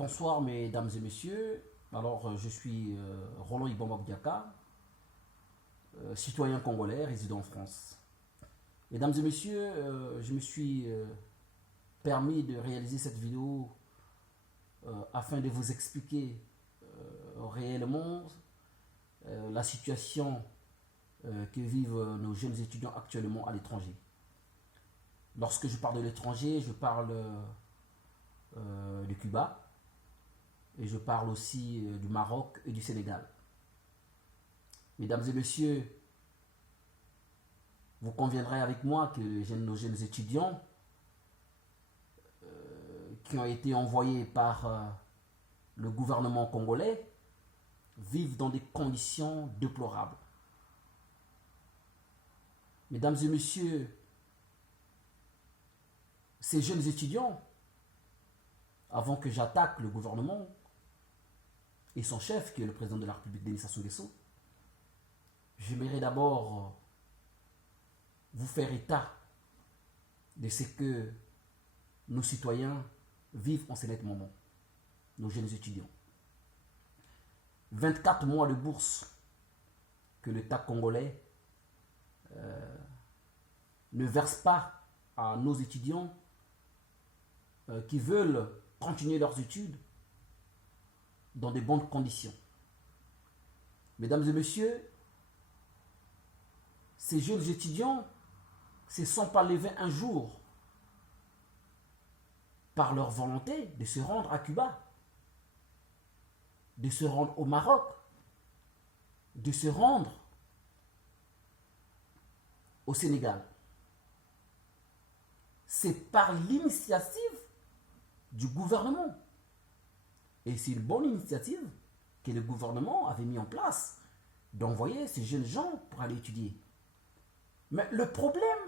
Bonsoir mesdames et messieurs. Alors je suis Roland Ibamba Biaka, citoyen congolais résident en France. Mesdames et messieurs, je me suis permis de réaliser cette vidéo afin de vous expliquer réellement la situation que vivent nos jeunes étudiants actuellement à l'étranger. Lorsque je parle de l'étranger, je parle de Cuba et je parle aussi du Maroc et du Sénégal. Mesdames et messieurs, vous conviendrez avec moi que nos jeunes étudiants qui ont été envoyés par le gouvernement congolais vivent dans des conditions déplorables. Mesdames et messieurs, ces jeunes étudiants, avant que j'attaque le gouvernement et son chef, qui est le président de la République, Denis Sassou Nguesso, j'aimerais d'abord vous faire état de ce que nos citoyens vivent en ce net moment, nos jeunes étudiants. 24 mois de bourse que l'État congolais ne verse pas à nos étudiants qui veulent continuer leurs études dans de bonnes conditions. Mesdames et messieurs, ces jeunes étudiants ne se sont pas levés un jour par leur volonté de se rendre à Cuba, de se rendre au Maroc, de se rendre au Sénégal. C'est par l'initiative du gouvernement. Et c'est une bonne initiative que le gouvernement avait mis en place d'envoyer ces jeunes gens pour aller étudier. Mais le problème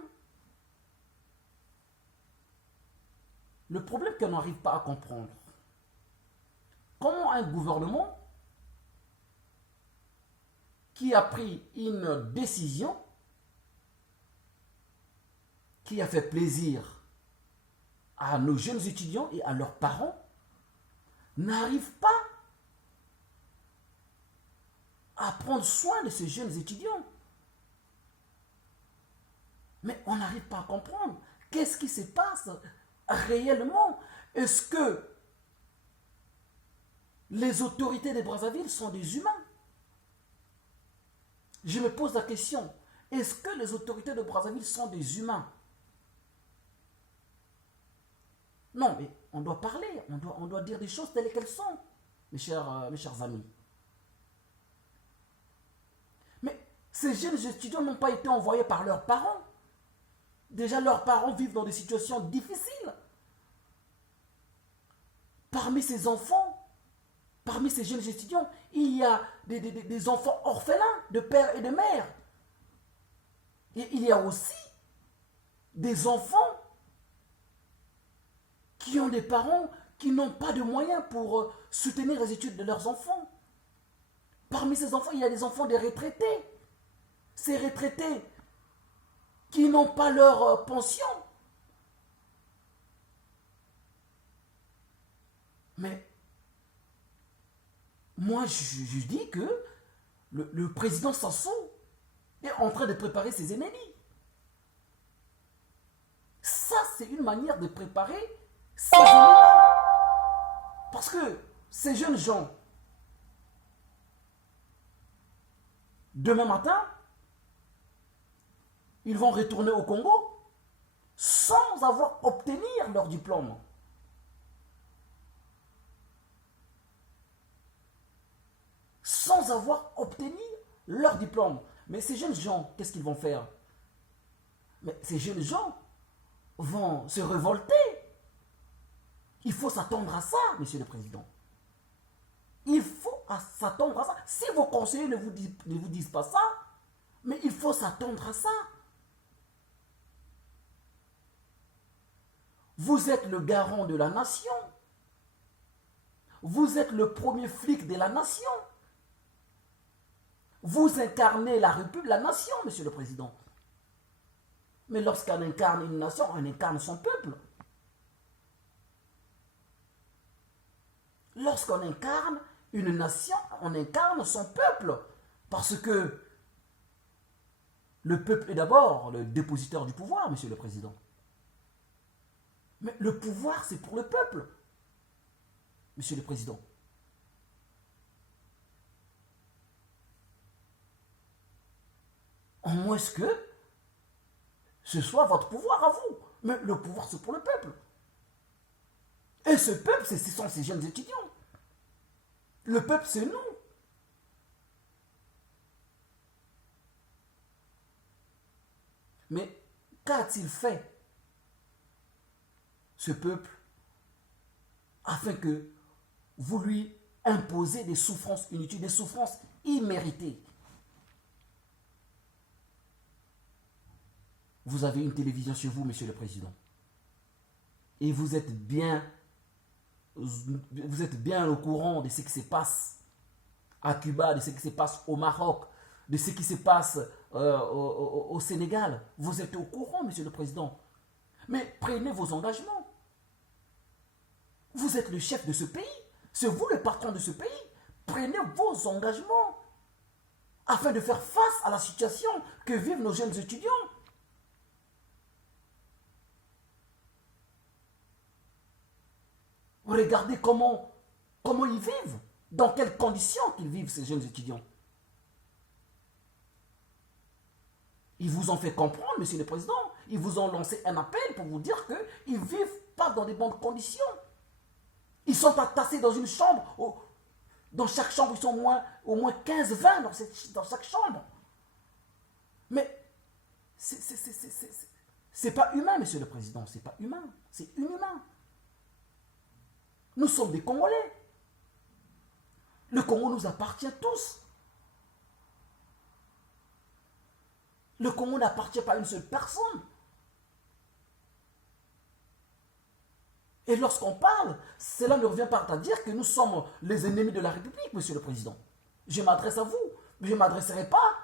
qu'on n'arrive pas à comprendre, comment un gouvernement qui a pris une décision qui a fait plaisir à nos jeunes étudiants et à leurs parents n'arrive pas à prendre soin de ces jeunes étudiants. Mais on n'arrive pas à comprendre. Qu'est-ce qui se passe réellement? Est-ce que les autorités de Brazzaville sont des humains? Je me pose la question. Est-ce que les autorités de Brazzaville sont des humains? Non, mais on doit parler, on doit dire des choses telles qu'elles sont, mes chers amis. Mais ces jeunes étudiants n'ont pas été envoyés par leurs parents. Déjà, leurs parents vivent dans des situations difficiles. Parmi ces enfants, parmi ces jeunes étudiants, il y a des enfants orphelins de père et de mère. Et il y a aussi des enfants qui ont des parents qui n'ont pas de moyens pour soutenir les études de leurs enfants. Parmi ces enfants, il y a des enfants des retraités. Ces retraités qui n'ont pas leur pension. Mais moi, je dis que le président Sassou est en train de préparer ses ennemis. Ça, c'est une manière de préparer ses ennemis. Parce que ces jeunes gens, demain matin, ils vont retourner au Congo sans avoir obtenu leur diplôme. Sans avoir obtenu leur diplôme. Mais ces jeunes gens, qu'est-ce qu'ils vont faire? Mais ces jeunes gens vont se révolter. Il faut s'attendre à ça, monsieur le président. Il faut s'attendre à ça. Si vos conseillers ne vous disent pas ça, mais il faut s'attendre à ça. Vous êtes le garant de la nation. Vous êtes le premier flic de la nation. Vous incarnez la République, la nation, monsieur le président. Mais lorsqu'on incarne une nation, on incarne son peuple. lorsqu'on incarne une nation, on incarne son peuple. Parce que le peuple est d'abord le dépositeur du pouvoir, Monsieur le Président. Mais le pouvoir, c'est pour le peuple, Monsieur le Président. En moins que ce soit votre pouvoir à vous. Mais le pouvoir, c'est pour le peuple. Et ce peuple, ce sont ces jeunes étudiants. Le peuple, c'est nous. Mais qu'a-t-il fait, ce peuple, afin que vous lui imposez des souffrances inutiles, des souffrances imméritées? Vous avez une télévision chez vous, Monsieur le Président. Et vous êtes bien au courant de ce qui se passe à Cuba, de ce qui se passe au Maroc, de ce qui se passe au Sénégal. Vous êtes au courant, Monsieur le Président. Mais prenez vos engagements. Vous êtes le chef de ce pays. C'est vous le patron de ce pays. Prenez vos engagements afin de faire face à la situation que vivent nos jeunes étudiants. Regardez comment ils vivent, dans quelles conditions qu'ils vivent, ces jeunes étudiants. Ils vous ont fait comprendre, Monsieur le Président, ils vous ont lancé un appel pour vous dire qu'ils ne vivent pas dans de bonnes conditions. Ils sont entassés dans une chambre, dans chaque chambre, ils sont au moins 15-20 dans chaque chambre. Mais c'est pas humain, Monsieur le Président, c'est pas humain, c'est inhumain. Nous sommes des Congolais. Le Congo nous appartient tous. Le Congo n'appartient pas à une seule personne. Et lorsqu'on parle, cela ne revient pas à dire que nous sommes les ennemis de la République, Monsieur le Président. Je m'adresse à vous. Je ne m'adresserai pas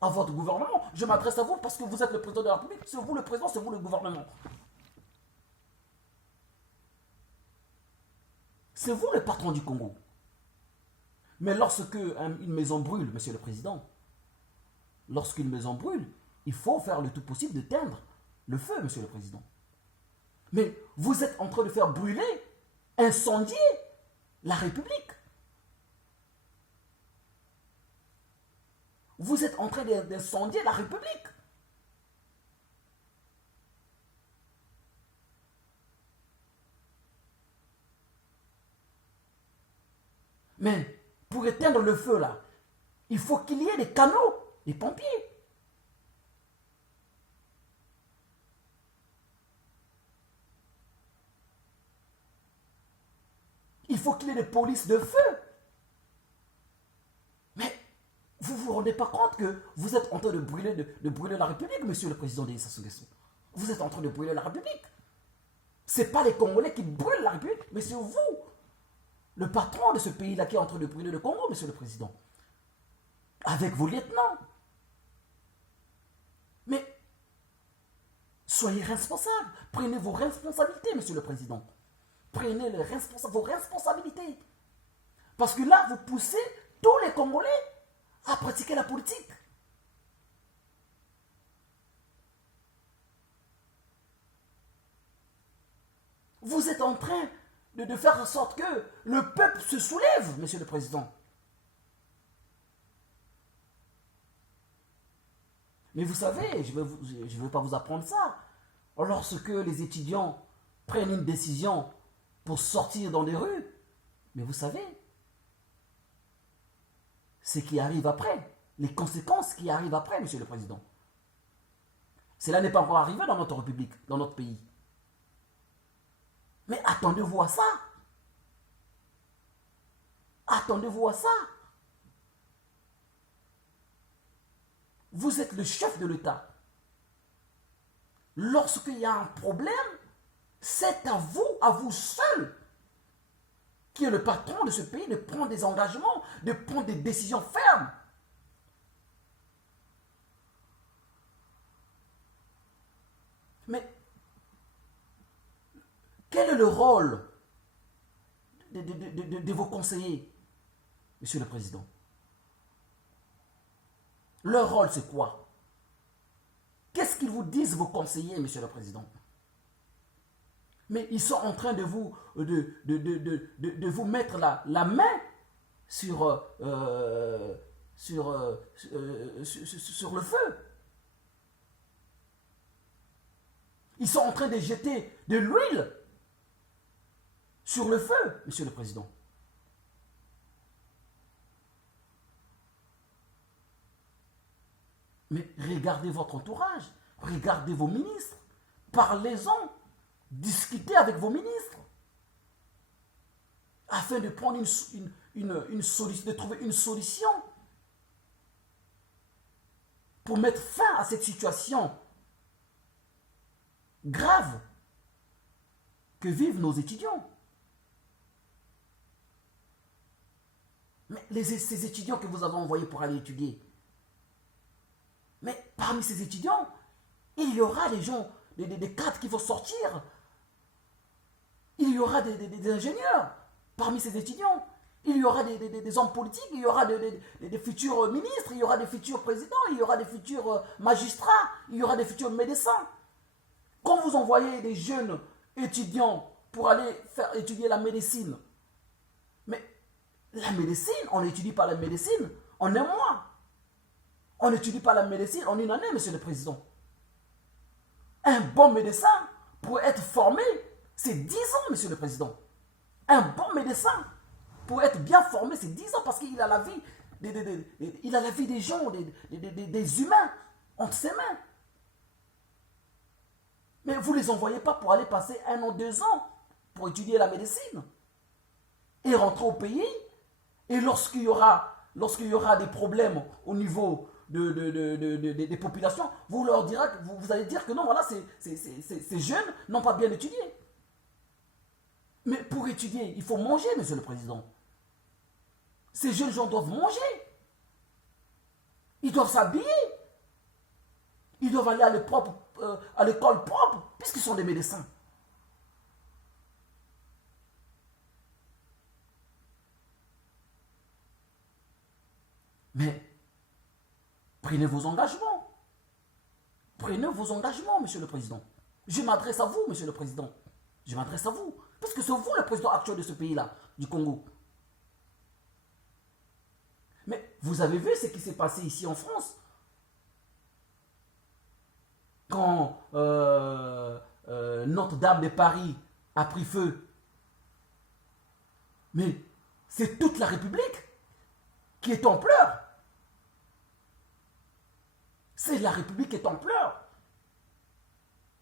à votre gouvernement. Je m'adresse à vous parce que vous êtes le président de la République. C'est vous le président, c'est vous le gouvernement. C'est vous le patron du Congo. Mais lorsque une maison brûle, Monsieur le Président, lorsqu'une maison brûle, il faut faire le tout possible d'éteindre le feu, Monsieur le Président. Mais vous êtes en train de faire brûler, incendier la République. Vous êtes en train d'incendier la République. Mais pour éteindre le feu là, il faut qu'il y ait des canaux, des pompiers. Il faut qu'il y ait des polices de feu. Mais vous ne vous rendez pas compte que vous êtes en train de brûler la République, Monsieur le Président de Sassou Nguesso. Vous êtes en train de brûler la République. Ce n'est pas les Congolais qui brûlent la République, mais c'est vous, le patron de ce pays-là, qui est en train de brûler le Congo, Monsieur le Président. Avec vos lieutenants. Mais soyez responsables. Prenez vos responsabilités, Monsieur le Président. Prenez vos responsabilités. Parce que là, vous poussez tous les Congolais à pratiquer la politique. Vous êtes en train de faire en sorte que le peuple se soulève, Monsieur le Président. Mais vous savez, je ne veux pas vous apprendre ça. Lorsque les étudiants prennent une décision pour sortir dans les rues, mais vous savez, ce qui arrive après, les conséquences qui arrivent après, Monsieur le Président. Cela n'est pas encore arrivé dans notre République, dans notre pays. Mais attendez-vous à ça. Attendez-vous à ça. Vous êtes le chef de l'État. Lorsqu'il y a un problème, c'est à vous seul, qui est le patron de ce pays, de prendre des engagements, de prendre des décisions fermes. Mais quel est le rôle de vos conseillers, Monsieur le Président? Leur rôle, c'est quoi? Qu'est-ce qu'ils vous disent, vos conseillers, Monsieur le Président? Mais ils sont en train de vous, vous mettre la main sur le feu. Ils sont en train de jeter de l'huile sur le feu, Monsieur le Président. Mais regardez votre entourage, regardez vos ministres, parlez-en, discutez avec vos ministres, afin de prendre une solution, de trouver une solution pour mettre fin à cette situation grave que vivent nos étudiants. Mais ces étudiants que vous avez envoyés pour aller étudier, mais parmi ces étudiants, il y aura des gens, des cadres qui vont sortir. Il y aura des ingénieurs parmi ces étudiants. Il y aura des hommes politiques, il y aura des futurs ministres, il y aura des futurs présidents, il y aura des futurs magistrats, il y aura des futurs médecins. Quand vous envoyez des jeunes étudiants pour aller faire étudier la médecine, mais la médecine, on n'étudie pas la médecine en un mois. On n'étudie pas la médecine en une année, Monsieur le Président. Un bon médecin, pour être formé, c'est 10 ans, Monsieur le Président. Un bon médecin, pour être bien formé, c'est 10 ans parce qu'il a la vie, il a la vie des gens, des humains, entre ses mains. Mais vous ne les envoyez pas pour aller passer 1 an, 2 ans pour étudier la médecine et rentrer au pays. Et lorsqu'il y aura des problèmes au niveau des populations, vous leur direz, vous allez dire que non, voilà, ces jeunes n'ont pas bien étudié. Mais pour étudier, il faut manger, Monsieur le Président. Ces jeunes gens doivent manger. Ils doivent s'habiller. Ils doivent aller à l'école propre, puisqu'ils sont des médecins. Mais prenez vos engagements. Prenez vos engagements, Monsieur le Président. Je m'adresse à vous, Monsieur le Président. Je m'adresse à vous. Parce que c'est vous le président actuel de ce pays-là, du Congo. Mais vous avez vu ce qui s'est passé ici en France. Quand Notre-Dame de Paris a pris feu. Mais c'est toute la République qui est en pleurs. C'est la République qui est en pleurs.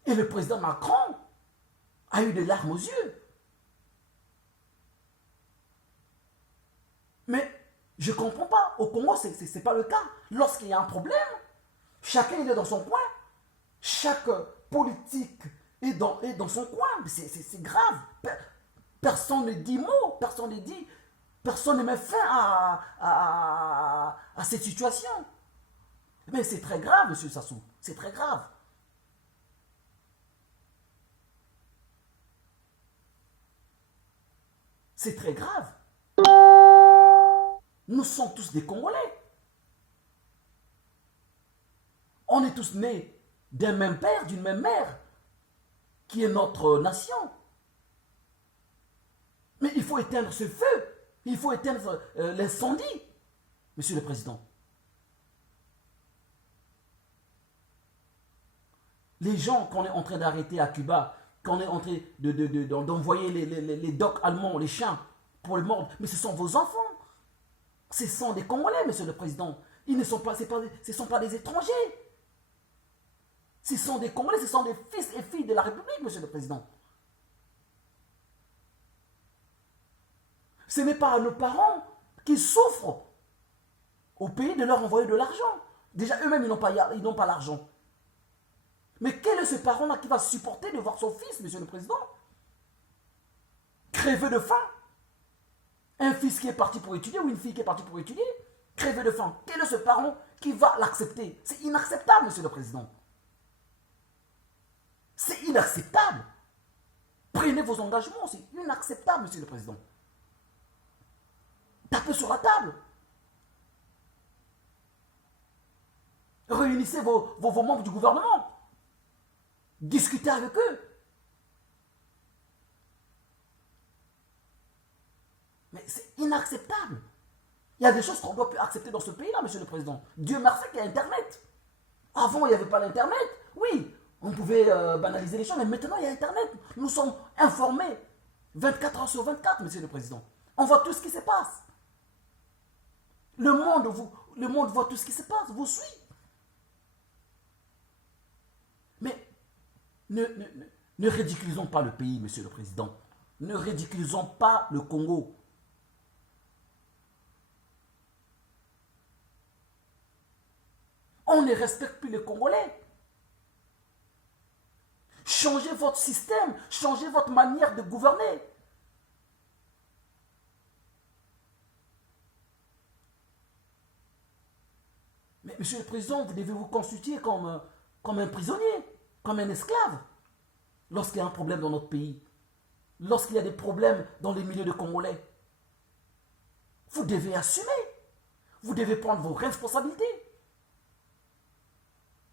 Et le président Macron a eu des larmes aux yeux. Mais je ne comprends pas. Au Congo, ce n'est pas le cas. Lorsqu'il y a un problème, chacun est dans son coin. Chaque politique est dans son coin. C'est grave. Personne ne dit mot. Personne ne met fin à cette situation. Mais c'est très grave, Monsieur Sassou. C'est très grave. C'est très grave. Nous sommes tous des Congolais. On est tous nés d'un même père, d'une même mère, qui est notre nation. Mais il faut éteindre ce feu. Il faut éteindre l'incendie, Monsieur le Président. Les gens qu'on est en train d'arrêter à Cuba, qu'on est en train d'envoyer les docs allemands, les chiens, pour les mordre, mais ce sont vos enfants. Ce sont des Congolais, Monsieur le Président. Ils ne sont pas, ce ne sont pas des étrangers. Ce sont des Congolais, ce sont des fils et filles de la République, Monsieur le Président. Ce n'est pas à nos parents qui souffrent au pays de leur envoyer de l'argent. Déjà, eux-mêmes, ils n'ont pas l'argent. Mais quel est ce parent-là qui va supporter de voir son fils, Monsieur le Président, crever de faim? Un fils qui est parti pour étudier ou une fille qui est partie pour étudier, crever de faim. Quel est ce parent qui va l'accepter? C'est inacceptable, Monsieur le Président. C'est inacceptable. Prenez vos engagements, c'est inacceptable, Monsieur le Président. Tapez sur la table. Réunissez vos membres du gouvernement. Discutez avec eux. Mais c'est inacceptable. Il y a des choses qu'on ne doit plus accepter dans ce pays-là, monsieur le président. Dieu merci qu'il y a Internet. Avant, il n'y avait pas l'Internet. Oui, on pouvait banaliser les choses, mais maintenant, il y a Internet. Nous sommes informés 24 heures sur 24, monsieur le président. On voit tout ce qui se passe. Le monde voit tout ce qui se passe, vous suit. Mais ne ridiculisons pas le pays, monsieur le président. Ne ridiculisons pas le Congo. On ne respecte plus les Congolais. Changez votre système, changez votre manière de gouverner. Mais monsieur le président, vous devez vous constituer comme un prisonnier, comme un esclave, lorsqu'il y a un problème dans notre pays, lorsqu'il y a des problèmes dans les milieux de Congolais. Vous devez assumer, vous devez prendre vos responsabilités.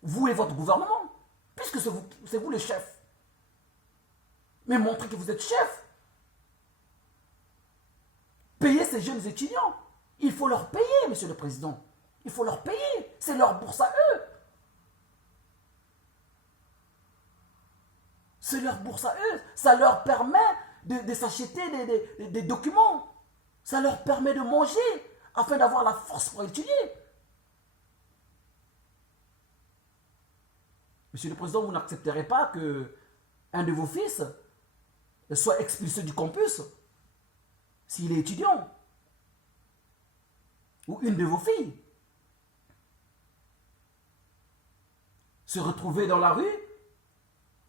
Vous et votre gouvernement, puisque c'est vous le chef. Mais montrez que vous êtes chef. Payez ces jeunes étudiants. Il faut leur payer, monsieur le président. Il faut leur payer. C'est leur bourse à eux. C'est leur bourse à eux. Ça leur permet de s'acheter des documents. Ça leur permet de manger afin d'avoir la force pour étudier. Monsieur le président, vous n'accepterez pas que un de vos fils soit expulsé du campus s'il est étudiant. Ou une de vos filles se retrouver dans la rue,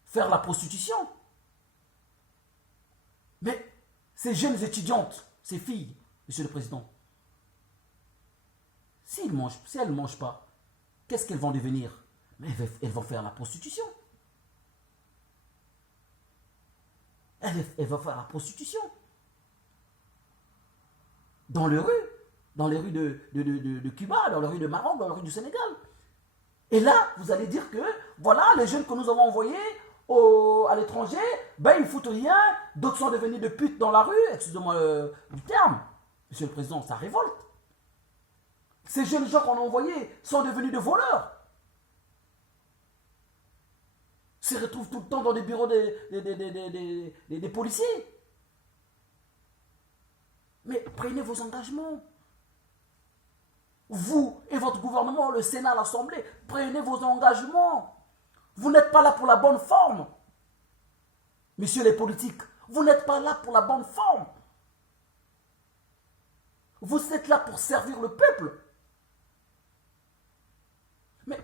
faire la prostitution. Mais ces jeunes étudiantes, ces filles, monsieur le président, si elles ne mangent pas, qu'est-ce qu'elles vont devenir? Mais elles vont faire la prostitution. Elles vont faire la prostitution. Dans les rues de Cuba, dans les rues de Maroc, dans les rues du Sénégal. Et là, vous allez dire que, voilà, les jeunes que nous avons envoyés à l'étranger, ben ils foutent rien, d'autres sont devenus de putes dans la rue, excusez-moi du terme. Monsieur le président, ça révolte. Ces jeunes gens qu'on a envoyés sont devenus de voleurs. Se retrouvent tout le temps dans des bureaux des policiers. Mais prenez vos engagements. Vous et votre gouvernement, le Sénat, l'Assemblée, prenez vos engagements. Vous n'êtes pas là pour la bonne forme. Messieurs les politiques, vous n'êtes pas là pour la bonne forme. Vous êtes là pour servir le peuple. Mais,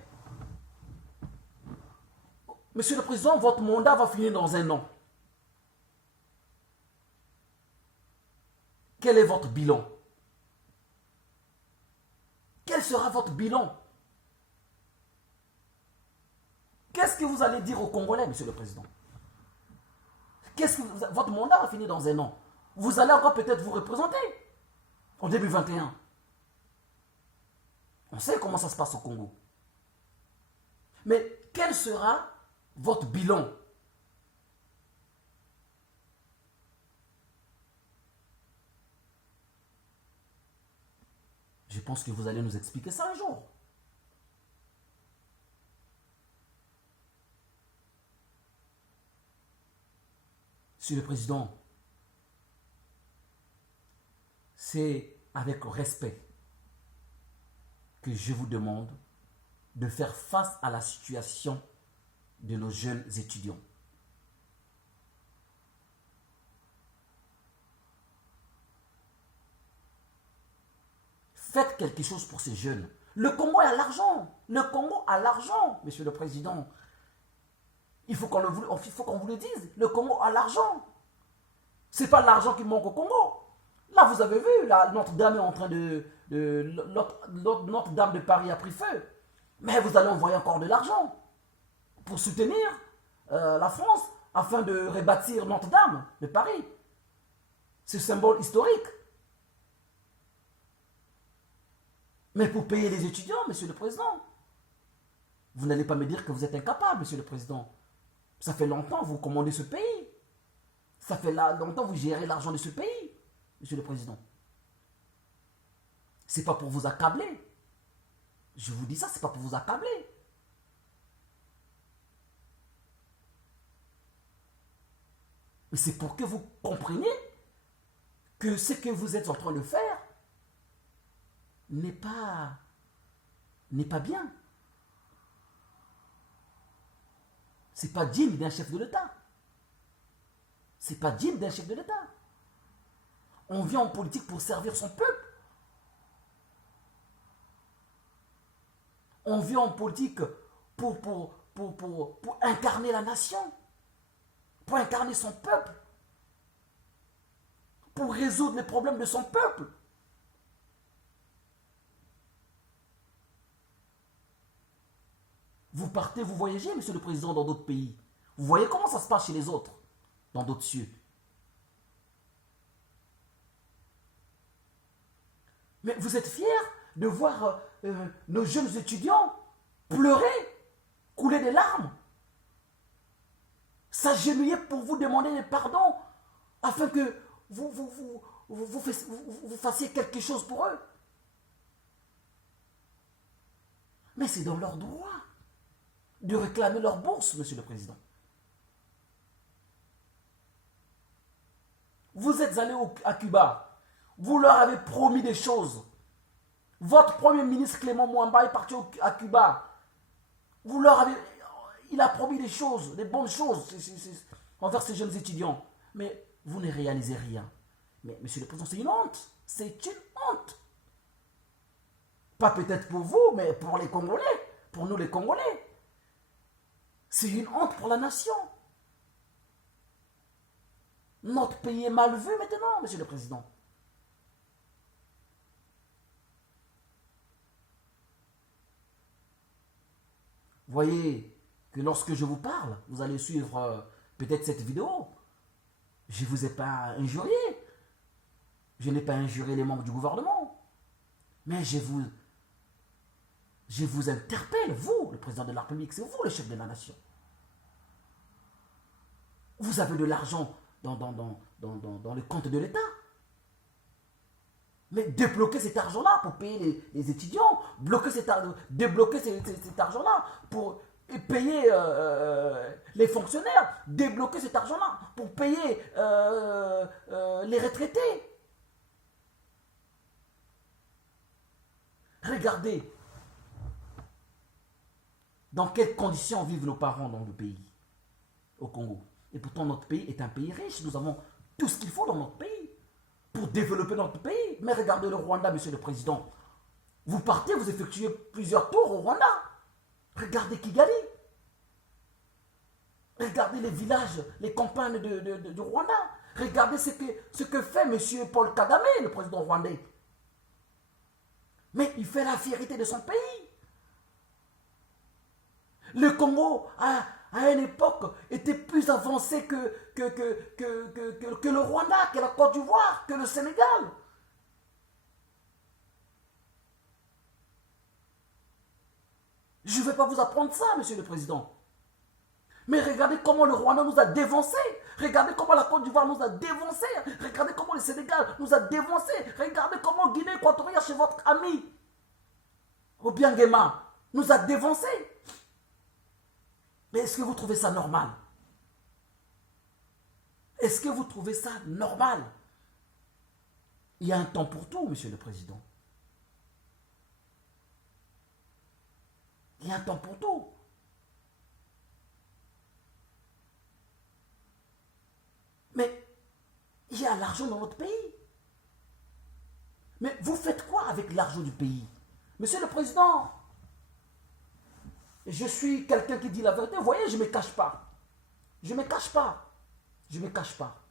monsieur le président, votre mandat va finir dans 1 an. Quel est votre bilan? Quel sera votre bilan? Qu'est-ce que vous allez dire aux Congolais, monsieur le président? Votre mandat va finir dans 1 an. Vous allez encore peut-être vous représenter en 2021. On sait comment ça se passe au Congo. Mais quel sera votre bilan? Je pense que vous allez nous expliquer ça un jour. Monsieur le Président, c'est avec respect que je vous demande de faire face à la situation de nos jeunes étudiants. Faites quelque chose pour ces jeunes. Le Congo a l'argent. Le Congo a l'argent, monsieur le président. Il faut qu'on vous le dise. Le Congo a l'argent. Ce n'est pas l'argent qui manque au Congo. Là, vous avez vu, là, Notre-Dame est en train Notre-Dame de Paris a pris feu. Mais vous allez envoyer encore de l'argent pour soutenir la France afin de rebâtir Notre-Dame de Paris. Ce symbole historique. Mais pour payer les étudiants, Monsieur le Président, vous n'allez pas me dire que vous êtes incapable, Monsieur le Président. Ça fait longtemps que vous commandez ce pays. Ça fait longtemps que vous gérez l'argent de ce pays, Monsieur le Président. C'est pas pour vous accabler. Je vous dis ça, c'est pas pour vous accabler. Mais c'est pour que vous compreniez que ce que vous êtes en train de faire n'est pas bien. C'est pas digne d'un chef de l'État. C'est pas digne d'un chef de l'État. On vient en politique pour servir son peuple. On vient en politique pour incarner la nation, pour incarner son peuple, pour résoudre les problèmes de son peuple. Vous partez, vous voyagez, Monsieur le Président, dans d'autres pays. Vous voyez comment ça se passe chez les autres, dans d'autres cieux. Mais vous êtes fiers de voir nos jeunes étudiants pleurer, couler des larmes, s'agenouiller pour vous demander pardon afin que vous fassiez quelque chose pour eux. Mais c'est dans leur droit de réclamer leur bourse, Monsieur le Président. Vous êtes allé à Cuba, vous leur avez promis des choses. Votre Premier ministre Clément Mouamba est parti à Cuba. Il a promis des choses, des bonnes choses envers ces jeunes étudiants. Mais vous ne réalisez rien. Mais Monsieur le Président, c'est une honte. C'est une honte. Pas peut-être pour vous, mais pour les Congolais. Pour nous les Congolais. C'est une honte pour la nation. Notre pays est mal vu maintenant, Monsieur le Président. Voyez que lorsque je vous parle, vous allez suivre peut-être cette vidéo. Je ne vous ai pas injurié. Je n'ai pas injurié les membres du gouvernement. Mais je vous interpelle, vous, le président de la République, c'est vous le chef de la nation. Vous avez de l'argent dans le compte de l'État. Mais débloquez cet argent-là pour payer les étudiants, débloquer cet argent-là pour payer les fonctionnaires, débloquer cet argent-là pour payer les retraités. Regardez dans quelles conditions vivent nos parents dans le pays, au Congo. Et pourtant notre pays est un pays riche, nous avons tout ce qu'il faut dans notre pays pour développer notre pays. Mais regardez le Rwanda, Monsieur le Président. Vous partez, vous effectuez plusieurs tours au Rwanda. Regardez Kigali. Regardez les villages, les campagnes du Rwanda. Regardez ce que fait Monsieur Paul Kagame, le président rwandais. Mais il fait la fierté de son pays. Le Congo, à une époque, était plus avancé que le Rwanda, que la Côte d'Ivoire, que le Sénégal. Je ne vais pas vous apprendre ça, Monsieur le Président. Mais regardez comment le Rwanda nous a dévancés. Regardez comment la Côte d'Ivoire nous a dévancés. Regardez comment le Sénégal nous a dévancés. Regardez comment Guinée équatoriale, chez votre ami Obiangema, nous a dévancés. Mais est-ce que vous trouvez ça normal? Est-ce que vous trouvez ça normal? Il y a un temps pour tout, Monsieur le Président. Il y a un temps pour tout. Mais il y a l'argent dans notre pays. Mais vous faites quoi avec l'argent du pays? Monsieur le Président, je suis quelqu'un qui dit la vérité. Vous voyez, je ne me cache pas. Je ne me cache pas. Je ne me cache pas.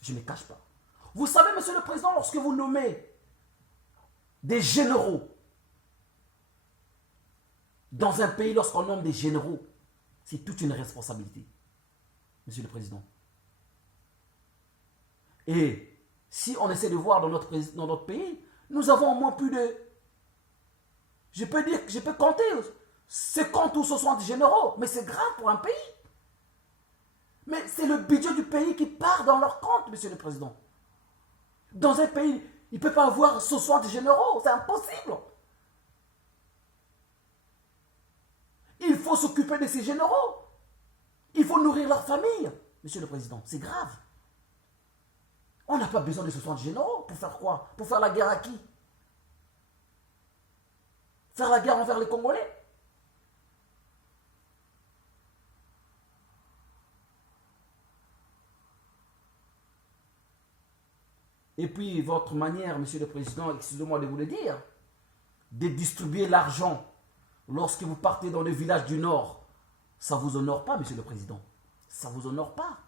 Je ne me cache pas. Vous savez, Monsieur le Président, lorsque vous nommez des généraux dans un pays, lorsqu'on nomme des généraux, c'est toute une responsabilité, Monsieur le Président. Et si on essaie de voir dans notre pays, Nous avons au moins plus de, je peux compter 50 ou 60 généraux, mais c'est grave pour un pays. Mais c'est le budget du pays qui part dans leur compte, monsieur le président. Dans un pays, il ne peut pas avoir 60 généraux, c'est impossible. Il faut s'occuper de ces généraux. Il faut nourrir leur famille, monsieur le président. C'est grave. On n'a pas besoin de 60 généraux pour faire quoi? Pour faire la guerre à qui? Faire la guerre envers les Congolais? Et puis, votre manière, monsieur le président, excusez-moi de vous le dire, de distribuer l'argent lorsque vous partez dans les villages du Nord, ça ne vous honore pas, monsieur le président. Ça ne vous honore pas.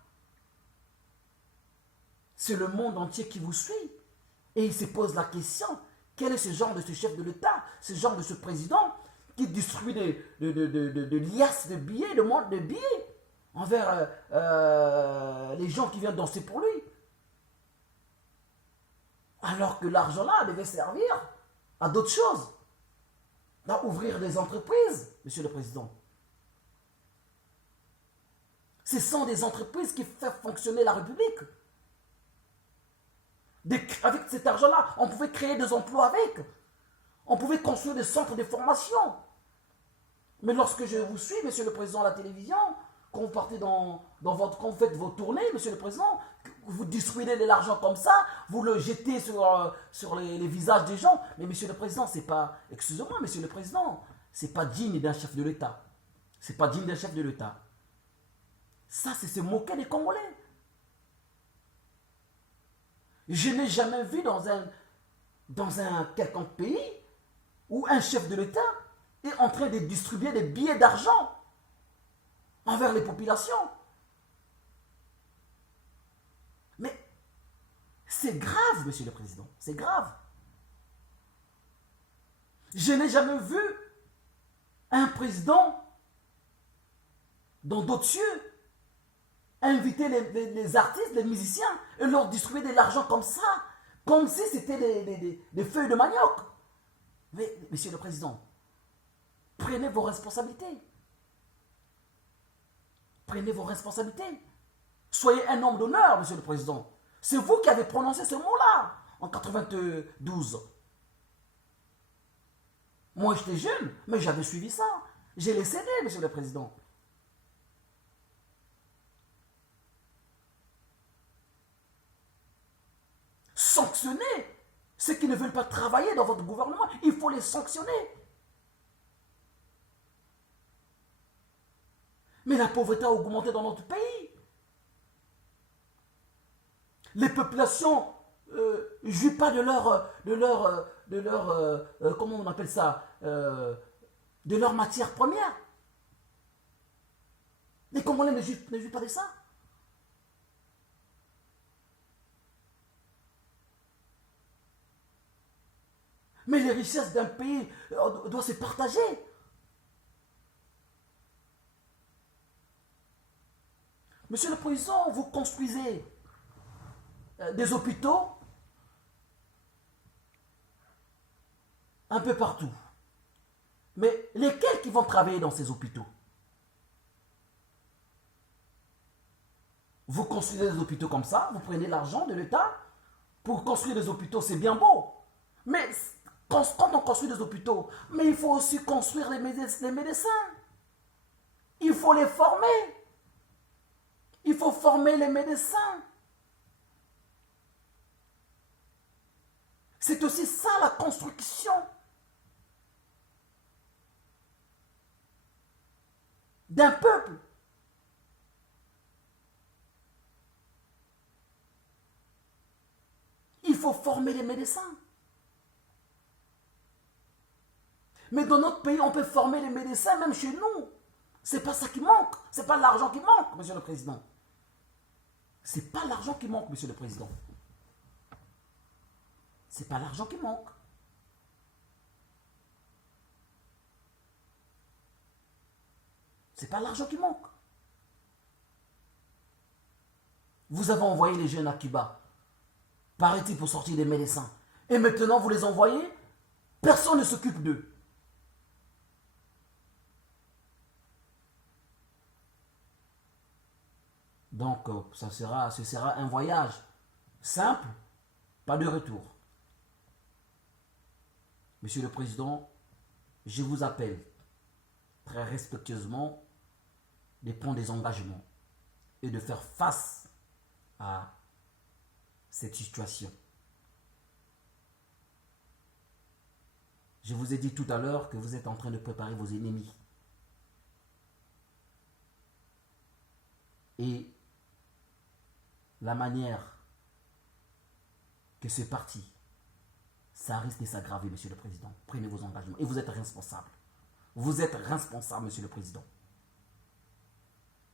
C'est le monde entier qui vous suit. Et il se pose la question, quel est ce genre de ce chef de l'État, ce genre de ce président qui distribue de liasses de billets, de billets envers les gens qui viennent danser pour lui? Alors que l'argent-là devait servir à d'autres choses. À ouvrir des entreprises, monsieur le président. Ce sont des entreprises qui font fonctionner la République. Avec cet argent-là, on pouvait créer des emplois avec. On pouvait construire des centres de formation. Mais lorsque je vous suis, monsieur le président, à la télévision, quand vous partez quand vous faites vos tournées, monsieur le président, vous distribuez de l'argent comme ça, vous le jetez sur les visages des gens. Mais monsieur le président, c'est pas, excusez-moi, monsieur le président, c'est pas digne d'un chef de l'État. C'est pas digne d'un chef de l'État. Ça, c'est se moquer des Congolais. Je n'ai jamais vu dans un quelconque pays où un chef de l'État est en train de distribuer des billets d'argent envers les populations. Mais c'est grave, monsieur le président, c'est grave. Je n'ai jamais vu un président dans d'autres cieux inviter les artistes, les musiciens et leur distribuer de l'argent comme ça, comme si c'était des feuilles de manioc. Mais, monsieur le président, prenez vos responsabilités. Prenez vos responsabilités. Soyez un homme d'honneur, monsieur le président. C'est vous qui avez prononcé ce mot-là en 92. Moi, j'étais jeune, mais j'avais suivi ça. J'ai laissé céder, monsieur le président. Sanctionner ceux qui ne veulent pas travailler dans votre gouvernement. Il faut les sanctionner. Mais la pauvreté a augmenté dans notre pays. Les populations ne jouissent pas de leur comment on appelle ça, de leur matière première. Les Congolais ne jouissent pas de ça. Mais les richesses d'un pays doivent se partager. Monsieur le Président, vous construisez des hôpitaux un peu partout. Mais lesquels qui vont travailler dans ces hôpitaux? Vous construisez des hôpitaux comme ça, vous prenez l'argent de l'État pour construire des hôpitaux, c'est bien beau. Mais quand on construit des hôpitaux, mais il faut aussi construire les médecins. Il faut les former. Il faut former les médecins. C'est aussi ça la construction d'un peuple. Il faut former les médecins. Mais dans notre pays, on peut former les médecins, même chez nous. C'est pas ça qui manque. C'est pas l'argent qui manque, monsieur le président. C'est pas l'argent qui manque, monsieur le président. C'est pas l'argent qui manque. C'est pas l'argent qui manque. Vous avez envoyé les jeunes à Cuba, paraît-il, pour sortir des médecins. Et maintenant, vous les envoyez, personne ne s'occupe d'eux. Donc, ce sera un voyage simple, pas de retour. Monsieur le Président, je vous appelle très respectueusement de prendre des engagements et de faire face à cette situation. Je vous ai dit tout à l'heure que vous êtes en train de préparer vos ennemis. Et la manière que c'est parti, ça risque de s'aggraver, Monsieur le Président. Prenez vos engagements. Et vous êtes responsable. Vous êtes responsable, Monsieur le Président.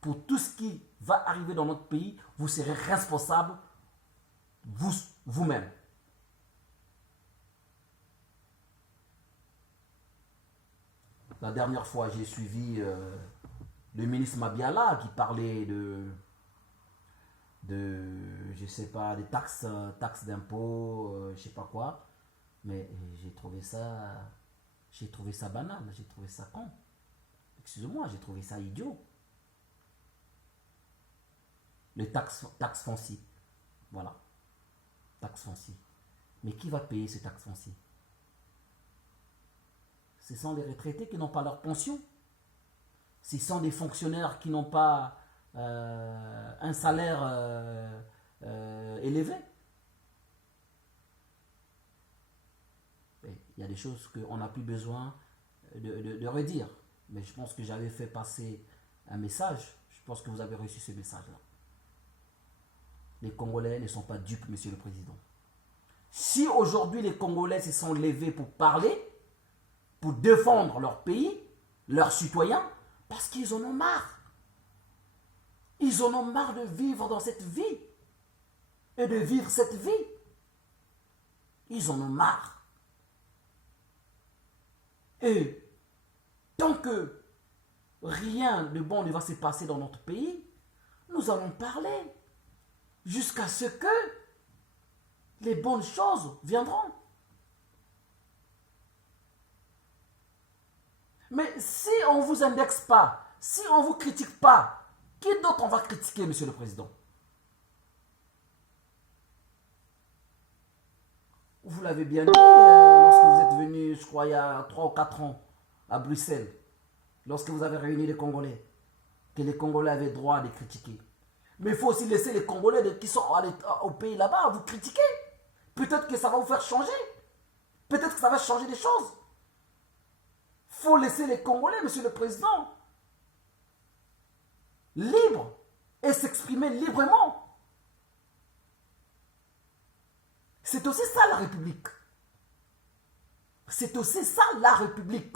Pour tout ce qui va arriver dans notre pays, vous serez responsable vous-même. La dernière fois, j'ai suivi le ministre Mabiala qui parlait je sais pas, des taxes d'impôts, je sais pas quoi. Mais j'ai trouvé ça banal, j'ai trouvé ça con. Excusez-moi, j'ai trouvé ça idiot. Les taxes foncières. Voilà. Taxes foncières. Mais qui va payer ces taxes foncières? Ce sont les retraités qui n'ont pas leur pension. Ce sont des fonctionnaires qui n'ont pas un salaire élevé. Et il y a des choses qu'on n'a plus besoin de redire. Mais je pense que j'avais fait passer un message. Je pense que vous avez reçu ce message-là. Les Congolais ne sont pas dupes, Monsieur le Président. Si aujourd'hui les Congolais se sont levés pour parler, pour défendre leur pays, leurs citoyens, parce qu'ils en ont marre. Ils en ont marre de vivre dans cette vie et de vivre cette vie. Ils en ont marre. Et tant que rien de bon ne va se passer dans notre pays, nous allons parler jusqu'à ce que les bonnes choses viendront. Mais si on ne vous indexe pas, si on ne vous critique pas, qui d'autre on va critiquer, Monsieur le Président? Vous l'avez bien dit lorsque vous êtes venu, je crois, il y a 3 ou 4 ans, à Bruxelles, lorsque vous avez réuni les Congolais, que les Congolais avaient droit de critiquer. Mais il faut aussi laisser les Congolais qui sont au pays là-bas vous critiquer. Peut-être que ça va vous faire changer. Peut-être que ça va changer des choses. Il faut laisser les Congolais, Monsieur le Président, libres et s'exprimer librement. C'est aussi ça la République. C'est aussi ça la République.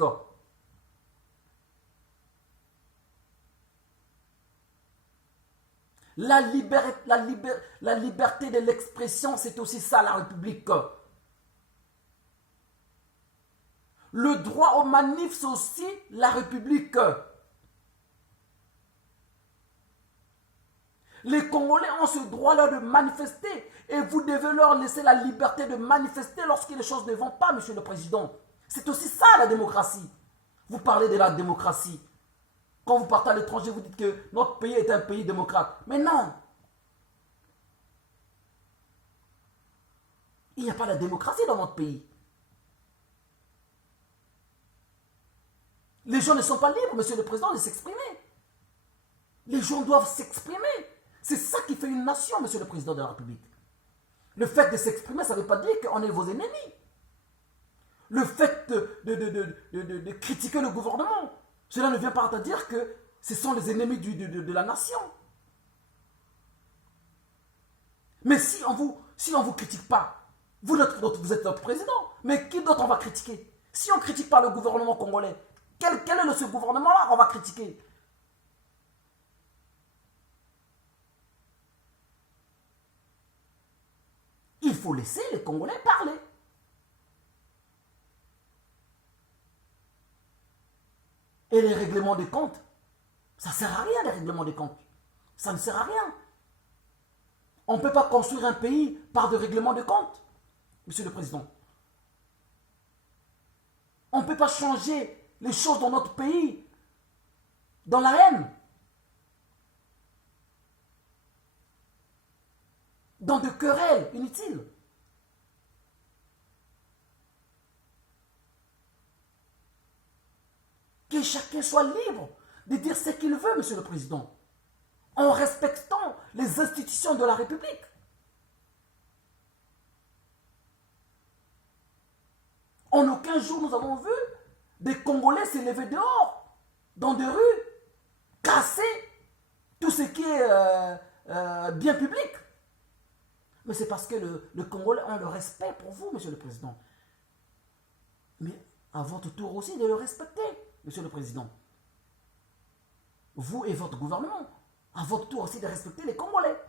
La liberté de l'expression, c'est aussi ça la République. Le droit aux manifs, c'est aussi la République. Les Congolais ont ce droit-là de manifester et vous devez leur laisser la liberté de manifester lorsque les choses ne vont pas, Monsieur le Président. C'est aussi ça la démocratie. Vous parlez de la démocratie. Quand vous partez à l'étranger, vous dites que notre pays est un pays démocrate. Mais non. Il n'y a pas de démocratie dans notre pays. Les gens ne sont pas libres, Monsieur le Président, de s'exprimer. Les gens doivent s'exprimer. C'est ça qui fait une nation, Monsieur le Président de la République. Le fait de s'exprimer, ça ne veut pas dire qu'on est vos ennemis. Le fait de critiquer le gouvernement, cela ne vient pas à dire que ce sont les ennemis de la nation. Mais si on vous critique pas, vous êtes notre président, mais qui d'autre on va critiquer? Si on ne critique pas le gouvernement congolais, quel est ce gouvernement-là qu'on va critiquer? Il faut laisser les Congolais parler. Et les règlements des comptes, ça ne sert à rien, les règlements des comptes. Ça ne sert à rien. On ne peut pas construire un pays par des règlements de comptes. Monsieur le Président. On ne peut pas changer les choses dans notre pays dans la haine, dans de querelles inutiles. Que chacun soit libre de dire ce qu'il veut, Monsieur le Président, en respectant les institutions de la République. En aucun jour, nous avons vu des Congolais se lever dehors, dans des rues, casser tout ce qui est bien public. Mais c'est parce que le Congolais a le respect pour vous, Monsieur le Président. Mais à votre tour aussi de le respecter, Monsieur le Président. Vous et votre gouvernement, à votre tour aussi de respecter les Congolais.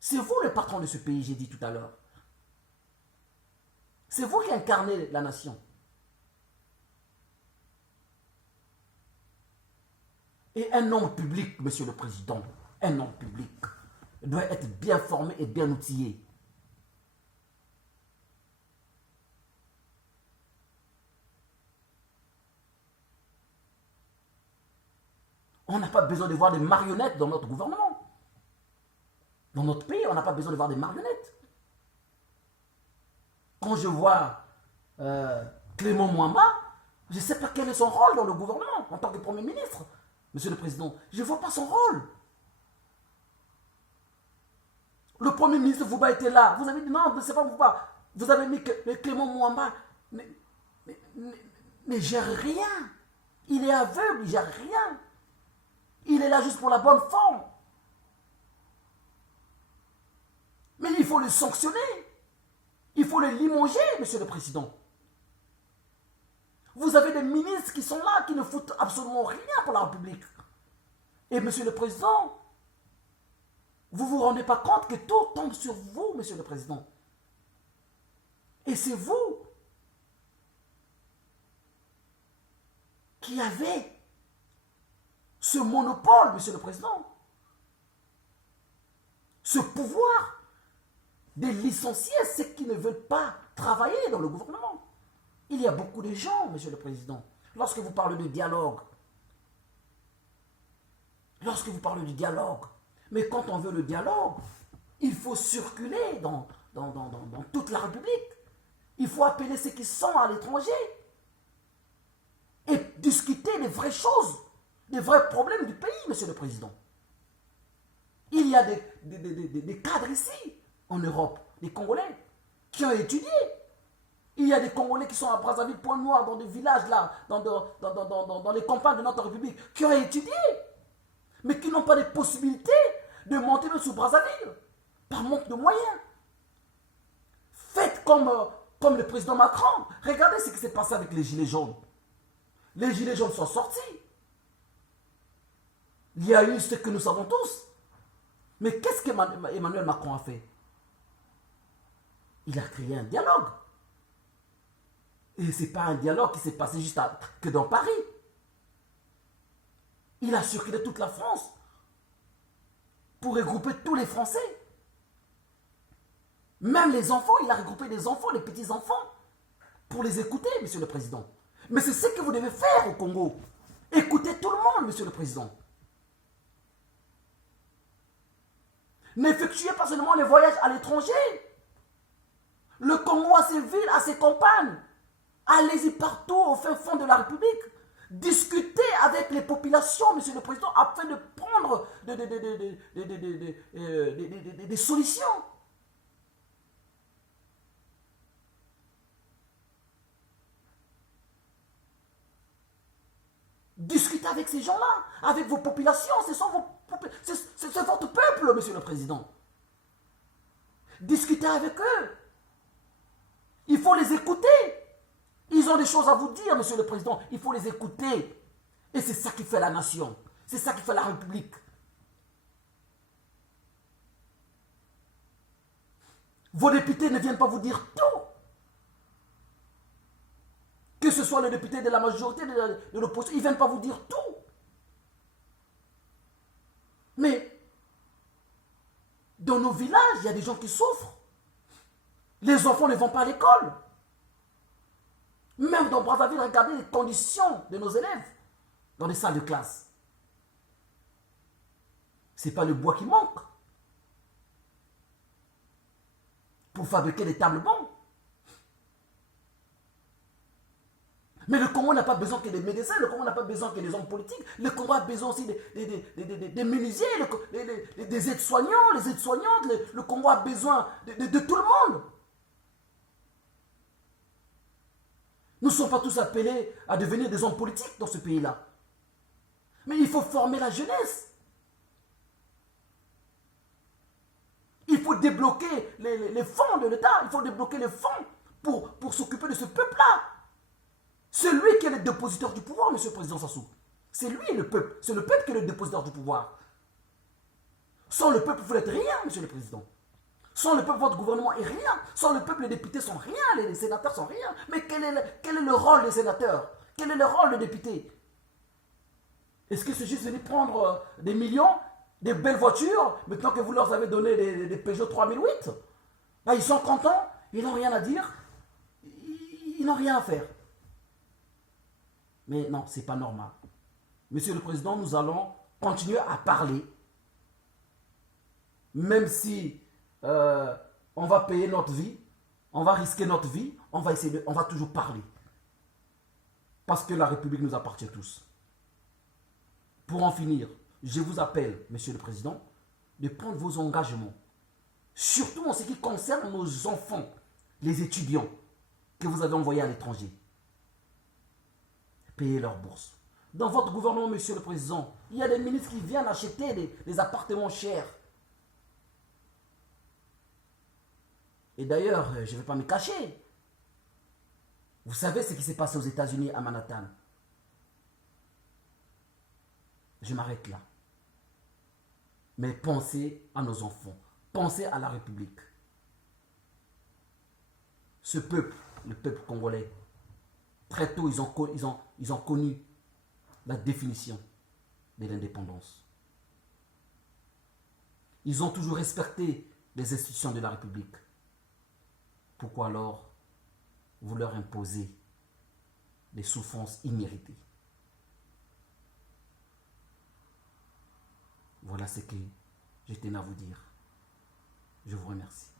C'est vous le patron de ce pays, j'ai dit tout à l'heure. C'est vous qui incarnez la nation. Et un homme public, Monsieur le Président, un homme public doit être bien formé et bien outillé. On n'a pas besoin de voir des marionnettes dans notre gouvernement. Dans notre pays, on n'a pas besoin de voir des marionnettes. Quand je vois Clément Mwamba, je ne sais pas quel est son rôle dans le gouvernement en tant que Premier ministre, Monsieur le Président. Je ne vois pas son rôle. Le Premier ministre Vouba était là. Vous avez dit non, ce n'est pas Vouba. Vous avez mis que Clément Mwamba ne gère rien. Il est aveugle, il ne gère rien. Il est là juste pour la bonne forme. Mais il faut le sanctionner. Il faut le limoger, Monsieur le Président. Vous avez des ministres qui sont là, qui ne foutent absolument rien pour la République. Et Monsieur le Président, vous ne vous rendez pas compte que tout tombe sur vous, Monsieur le Président. Et c'est vous qui avez ce monopole, Monsieur le Président, ce pouvoir de licencier ceux qui ne veulent pas travailler dans le gouvernement. Il y a beaucoup de gens, Monsieur le Président, lorsque vous parlez de dialogue, mais quand on veut le dialogue, il faut circuler dans toute la République. Il faut appeler ceux qui sont à l'étranger et discuter des vraies choses, des vrais problèmes du pays, Monsieur le Président. Il y a des cadres ici, en Europe, des Congolais, qui ont étudié. Il y a des Congolais qui sont à Brazzaville, Pointe-Noire, dans des villages là, dans les campagnes de notre République, qui ont étudié, mais qui n'ont pas de possibilité de monter même sur Brazzaville, par manque de moyens. Faites comme le président Macron. Regardez ce qui s'est passé avec les Gilets jaunes. Les Gilets jaunes sont sortis. Il y a eu ce que nous savons tous. Mais qu'est-ce qu'Emmanuel Macron a fait? Il a créé un dialogue. Et ce n'est pas un dialogue qui s'est passé juste que dans Paris. Il a circulé toute la France pour regrouper tous les Français. Même les enfants, il a regroupé des enfants, les petits-enfants, pour les écouter, Monsieur le Président. Mais c'est ce que vous devez faire au Congo. Écoutez tout le monde, Monsieur le Président. N'effectuez pas seulement les voyages à l'étranger. Le Congo a ses villes, a ses campagnes. Allez-y partout au fin fond de la République. Discutez avec les populations, Monsieur le Président, afin de prendre des solutions. Discutez avec ces gens-là, avec vos populations, c'est votre peuple, Monsieur le Président. Discutez avec eux. Il faut les écouter. Ils ont des choses à vous dire, Monsieur le Président. Il faut les écouter. Et c'est ça qui fait la nation. C'est ça qui fait la République. Vos députés ne viennent pas vous dire tout. Que ce soit les députés de la majorité, de l'opposition, ils ne viennent pas vous dire tout. Mais Dans nos villages, il y a des gens qui souffrent. Les enfants ne vont pas à l'école. Même dans Brazzaville, regardez les conditions de nos élèves dans les salles de classe. Ce n'est pas le bois qui manque pour fabriquer des tables bancs. Mais le Congo n'a pas besoin que des médecins, le Congo n'a pas besoin que des hommes politiques, le Congo a besoin aussi des menuisiers, des aides-soignants, les aides-soignantes, le Congo a besoin de tout le monde. Nous ne sommes pas tous appelés à devenir des hommes politiques dans ce pays-là. Mais il faut former la jeunesse. Il faut débloquer les fonds de l'État, il faut débloquer les fonds pour s'occuper de ce peuple-là. C'est lui qui est le dépositeur du pouvoir, monsieur le président Sassou. C'est lui le peuple. C'est le peuple qui est le dépositeur du pouvoir. Sans le peuple, vous n'êtes rien, monsieur le président. Sans le peuple, votre gouvernement est rien. Sans le peuple, les députés sont rien, les sénateurs sont rien. Mais quel est le rôle des sénateurs? Quel est le rôle des députés? Est-ce que c'est juste venir prendre des millions, des belles voitures, maintenant que vous leur avez donné des Peugeot 3008? Ils sont contents, ils n'ont rien à dire, ils n'ont rien à faire. Mais non, ce n'est pas normal. Monsieur le Président, nous allons continuer à parler. Même si on va payer notre vie, on va risquer notre vie, on va toujours parler. Parce que la République nous appartient tous. Pour en finir, je vous appelle, Monsieur le Président, de prendre vos engagements. Surtout en ce qui concerne nos enfants, les étudiants que vous avez envoyés à l'étranger. Payer leurs bourses. Dans votre gouvernement, monsieur le président, il y a des ministres qui viennent acheter des appartements chers. Et d'ailleurs, je ne vais pas me cacher. Vous savez ce qui s'est passé aux États-Unis à Manhattan. Je m'arrête là. Mais pensez à nos enfants. Pensez à la République. Ce peuple, le peuple congolais, très tôt, ils ont connu la définition de l'indépendance. Ils ont toujours respecté les institutions de la République. Pourquoi alors vous leur imposez des souffrances imméritées? Voilà ce que je tenais à vous dire. Je vous remercie.